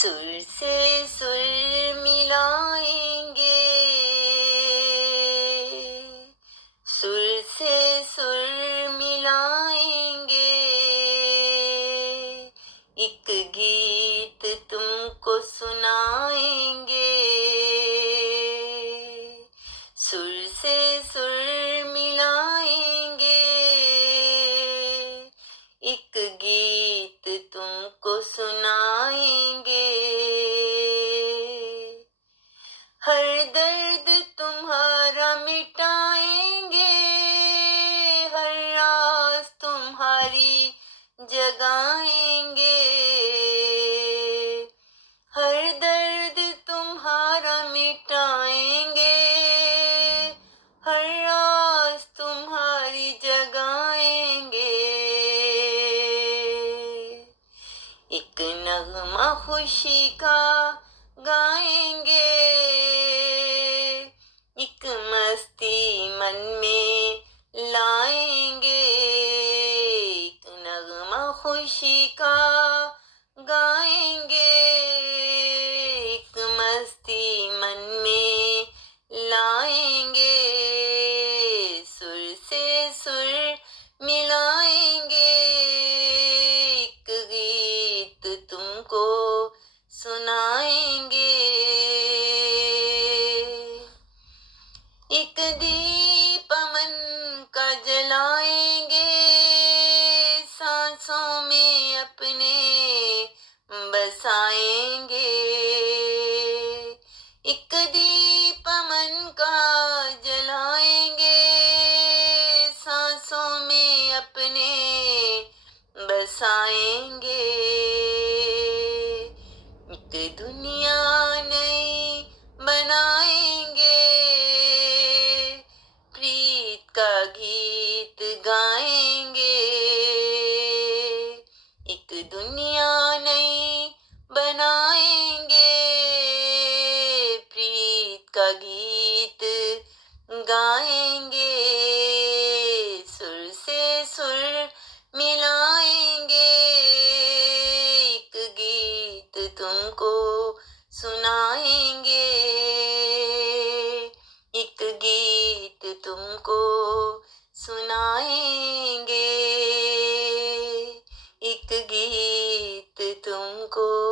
सुर से सुर मिलाएंगे, सुर से सुर मिलाएंगे, एक गीत तुमको सुनाएंगे। सुर से सुर मिलाएंगे, एक गीत तुमको सुनाएंगे। हर दर्द तुम्हारा मिटाएंगे, हर राज तुम्हारी जगाएंगे। हर दर्द तुम्हारा मिटाएंगे, हर राज तुम्हारी जगाएंगे। एक नगमा खुशी का गाएंगे, एक मस्ती मन में लाएंगे। एक नगमा खुशी का गाएंगे, एक मस्ती मन में लाएंगे। सुर से सुर मिलाएंगे, एक गीत तुमको सुनाएंगे। एक दीप मन का जलाएंगे, सांसों में अपने बसाएंगे। एक दीप मन का जलाएंगे, सांसों में अपने बसाएंगे। एक दुनिया नई बनाएंगे, प्रीत का गीत गाएंगे। एक दुनिया नई बनाएंगे, प्रीत का गीत गाएंगे। सुर से सुर मिलाएंगे, एक गीत तुमको सुनाएंगे। एक गीत तुमको सुनाएंगे, एक गीत तुमको